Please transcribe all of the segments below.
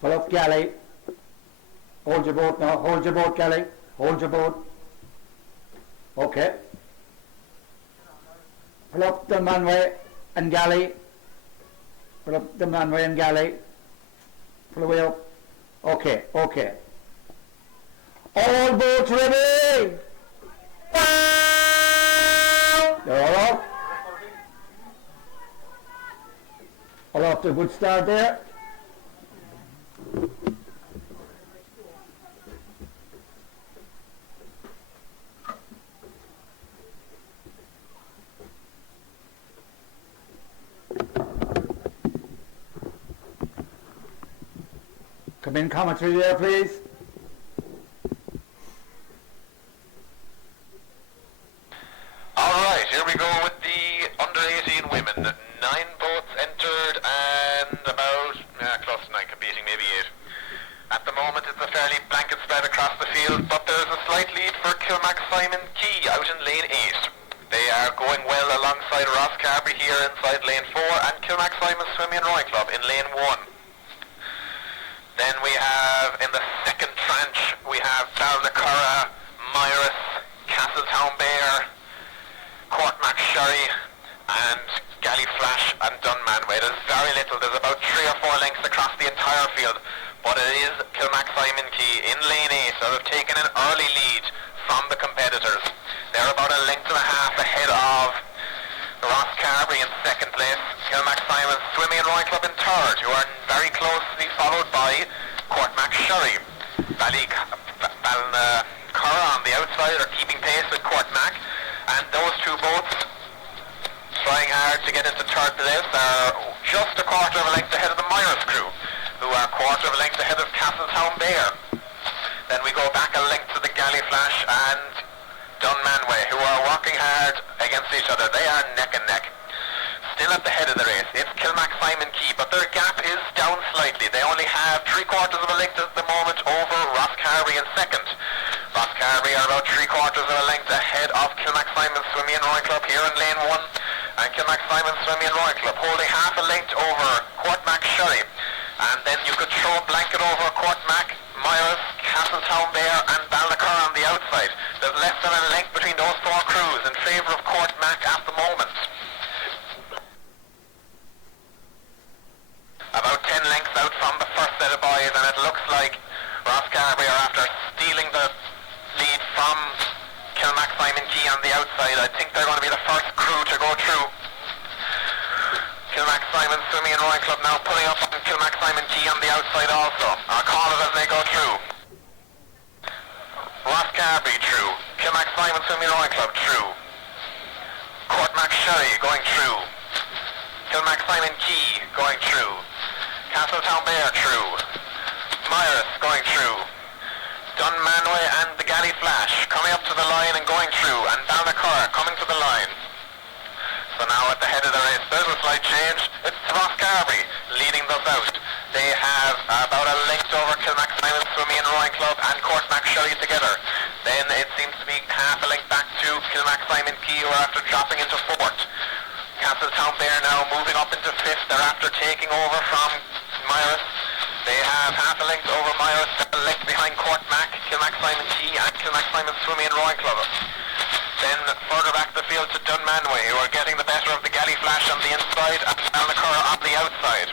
Pull up, Galley. Hold your boat now. Hold your boat, Galley. Hold your boat. Okay. Pull up the manway and galley. Pull up the manway and galley. Pull away up. Okay, okay. All boats ready! They're all off. All off to a good start there. Come in, commentary there, please. Alright, here we go with the under 18 women. 9 boats entered and about, close to 9 competing, maybe 8. At the moment it's a fairly blanket spread across the field, but there's a slight lead for Kilmac Simon Key out in lane 8. They are going well alongside Ross Carberry here inside lane 4 and Kilmac Simon Swimming and Rowing Club in lane 1. Then we have, in the second tranche, we have Baltimore, Myris, Castletown Bear, Courtmac Sherry, and Galliflash and Dunmanway. There's very little, there's about 3 or 4 lengths across the entire field, but it is Kilmac Simon Key in lane 8 that have taken an early lead from the competitors. They're about a length and a half ahead of Ross Carberry in second place, Kilmac Simon Swimming and Rowing Club in third, who are very closely followed by Courtmac Sherry. Ballinacurra on the outside are keeping pace with Courtmac, and those 2 boats trying hard to get into third place are just a quarter of a length ahead of the Myers crew, who are a quarter of a length ahead of Castletown Bear. Then we go back a length to the Galliflash and Dunmanway, who are working hard against each other. They are neck and neck. Still at the head of the race, it's Kilmac Simon Key, but their gap is down slightly. They only have 3/4 of a length at the moment over Ross Carberry in second. Ross Carberry are about 3/4 of a length ahead of Kilmac Simon Swimming and Rowing Club here in lane 1. And Kilmac Simon Swimming and Rowing Club holding half a length over Courtmac Sherry. And then you could throw a blanket over Courtmac, Myers, Castletown Bear and Ballinacurra on the outside. There's less than a length between those 4 crews in favour of Courtmac at the moment. About 10 lengths out from the first set of boys, and it looks like Ross Carberry are after stealing the lead from Kilmac Simon Key on the outside. I think they're going to be the first crew to go through. Kilmac Simon Swimming and Rowing Club now pulling up on Kilmac Simon Key on the outside also. I'll call it as they go through. Ross Carberry through. Kilmac Simon Swimming and Rowing Club through. Courtmac Sherry going through. Kilmac Simon Key going through. Castletown Bear through. Myris going through. Dunmanway and the Galliflash coming up to the line and going through, and Ballinacurra coming to the line. So now at the head of the race, there's a slight change. It's Ross Carberry leading those out. They have about a length over Kilmac Simon Swimming and Rowing Club and Courtmac Sherry together. Then it seems to be half a length back to Kilmac Simon Key, who are after dropping into 4th. Castletown Bear now moving up into 5th. They're after taking over from Myris. They have half a length over Myris, a length behind Courtmac, Kilmac Simon Key and Kilmac Simon Swimming and Rowing Club. Then further back the field to Dunmanway, who are getting the better of the Galliflash on the inside and Ballinacurra on the outside.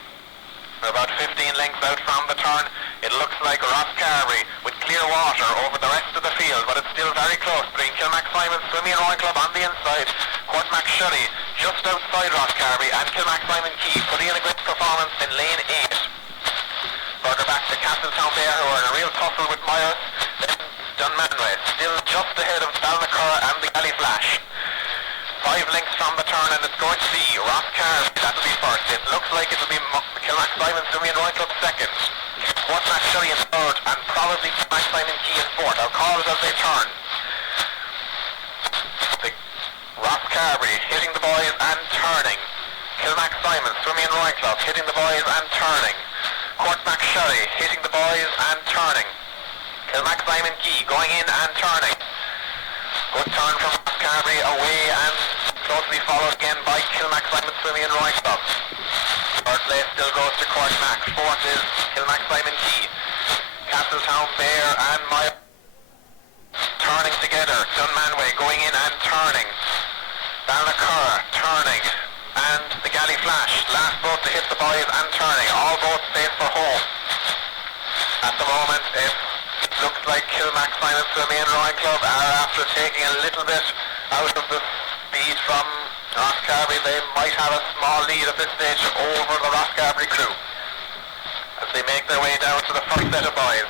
They're about 15 lengths out from the turn. It looks like Ross Carberry with clear water over the rest of the field, but it's still very close between Kilmac Simon Swimming and Rowing Club on the inside, Courtmac Sherry just outside Ross Carberry, and Kilmac Simon Key putting in a good performance in lane 8. Further back to Castletown Bear, who are in a real tussle with Myers. Then Dunmanway still just ahead of Ballinacurra and the Galliflash. 5 lengths from the turn, and it's going to be Ross Carberry that'll be first. It looks like it'll be Kilmac Simon Swimming and Rowing Club second. Courtmac Sherry in third, and probably Kilmac Simon Key in 4th. I'll call it as they turn. Ross Carberry hitting the boys and turning. Kilmac Simon Swimming and Rowing Club hitting the boys and turning. Courtmac Sherry hitting the boys and turning. Kilmac Simon Key going in and turning. Good turn from Ross Carberry away and closely followed again by Kilmac Simon Swimming and Rowing Club. Third place still goes to Corkmac. Fourth is Kilmac Simon Key. Castletown, Bear and Meyer turning together. Dunmanway going in and turning. Balnacurra turning. And the Galley Flash. Last boat to hit the boys and turning. All boats safe for home. At the moment it looks like Kilmac Simon Swimming and Rowing Club are after taking a little bit out of the speed from Rosscarbery. They might have a small lead at this stage over the Rosscarbery crew as they make their way down to the first set of boys.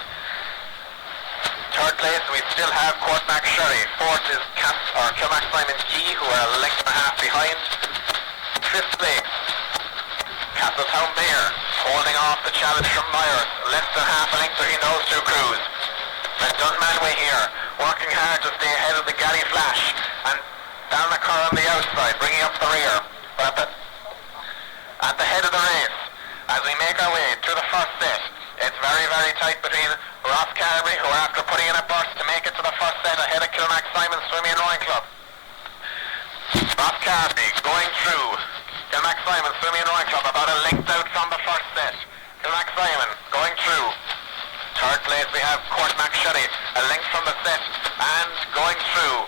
Third place we still have Corkmac Sherry. Fourth is Kilmac Simon Key, who are a length and a half behind. Fifth place Castletown Bear, holding off the challenge from Myers, less than half a length between those two crews. And Dunmanway here, working hard to stay ahead of the Galley Flash, and Balnacurra on the outside, bringing up the rear. But at the head of the race, as we make our way to the first set, it's very, very tight between Rosscarbery, who are after putting in a burst to make it to the first set ahead of Kilmac Simon Swimming and Rowing Club. Rosscarbery going through. Kilmac Simon Swimming and Rowing Club about a length out from the first set. Kilmac Simon going through. Third place we have Corkmac Sherry, a length from the set and going through.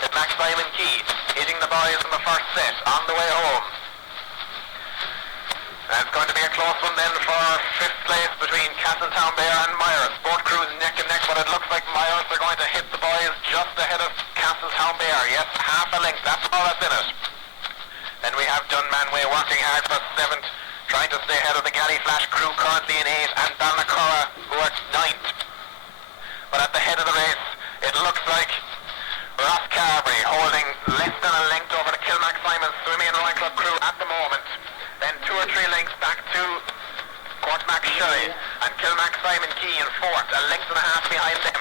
Kilmac Simon Key hitting the boys in the first set on the way home. That's going to be a close one then for fifth place between Castletown Bear and Myers. Both crews neck and neck, but it looks like Myers are going to hit the boys just ahead of Castletown Bear. Yes, half a length, that's all that's in it. Then we have Dunmanway working hard for seventh, trying to stay ahead of the Galley Flash crew currently in eighth, and Balnacurra who are ninth. But at the head of the race, it looks like Rosscarbery holding less than a length over the Kilmac Simon Swimming and Rowing Club crew at the moment. Then 2 or 3 lengths back to Corkmac Sherry and Kilmac Simon Key in fourth, a length and a half behind them.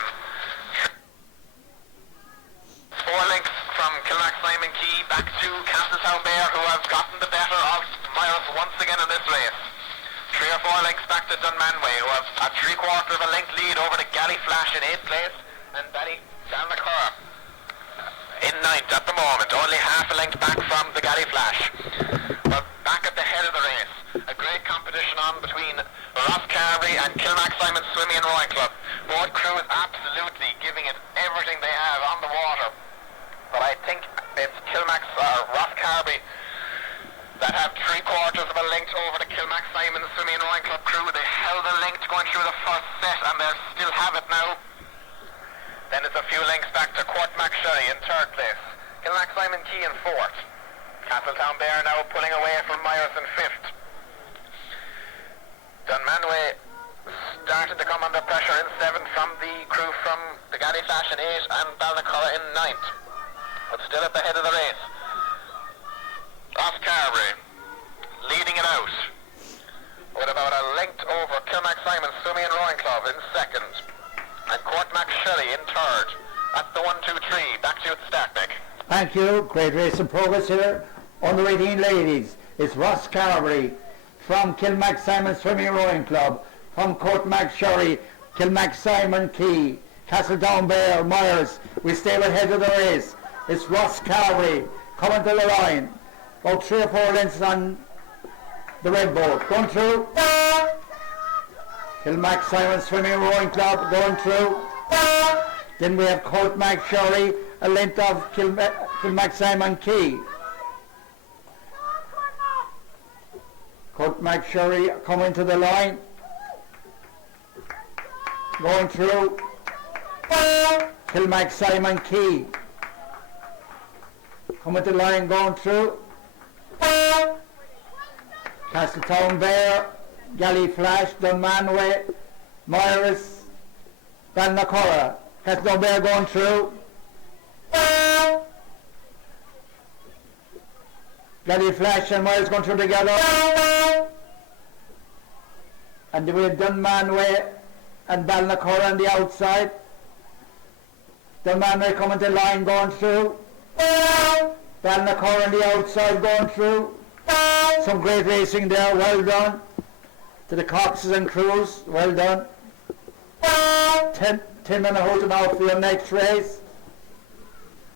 4 lengths from Kilmac Simon Key back to Castletown Bear, who have gotten the better of Myers once again in this race. 3 or 4 lengths back to Dunmanway, who have a 3/4 of a length lead over the Galley Flash in 8th place, and Balnacurra in 9th at the moment, only half a length back from the Galley Flash. But back at the head of the race, a great competition on between Rosscarbery and Kilmac Simon Swimming and Rowing Club. Both crews absolutely giving it everything they have on the water. But I think it's Rosscarbery that have 3/4 of a length over the Kilmac Simon Swimming and Rowing Club crew. They held the length going through the first set and they still have it now. Then it's a few lengths back to Corkmac Sherry in 3rd place. Kilmac Simon Key in 4th. Castletown Bear now pulling away from Myers in 5th. Dunmanway started to come under pressure in 7th from the crew from the Galley Flash in 8th and Balnacurra in 9th. But still at the head of the race. Rosscarbery leading it out with about a length over Kilmac Simon Swimming and Rowing Club in 2nd. And Corkmac Sherry in 3rd. At the 1, 2, 3. Back to you at the start, Nick. Thank you. Great race in progress here. Under 18 ladies, it's Rosscarbery from Kilmac Simon Swimming and Rowing Club, from Corkmac Sherry, Kilmac Simon Key, Castletown Bear, Myers. We stay ahead of the race. It's Rosscarbery coming to the line. About 3 or 4 lengths on the red boat. Going through. Kilmac Simon Swimming and Rowing Club going through. Then we have Corkmac Sherry, a length of Kilmac Simon Key. Corkmac Sherry coming to the line. Going through. Kilmac Simon Key. Coming to the line, going through. Castletown Bear, Galley Flash, Dunmanway, Myers, Balnacurra. Castletown Bear going through. Galley Flash and Myers going through together. And we have Dunmanway and Balnacurra on the outside. Dunmanway coming to the line, going through. Balnacurra on the outside going through. Some great racing there, well done. To the Coxes and crews, well done. 10 minutes holding out for your next race.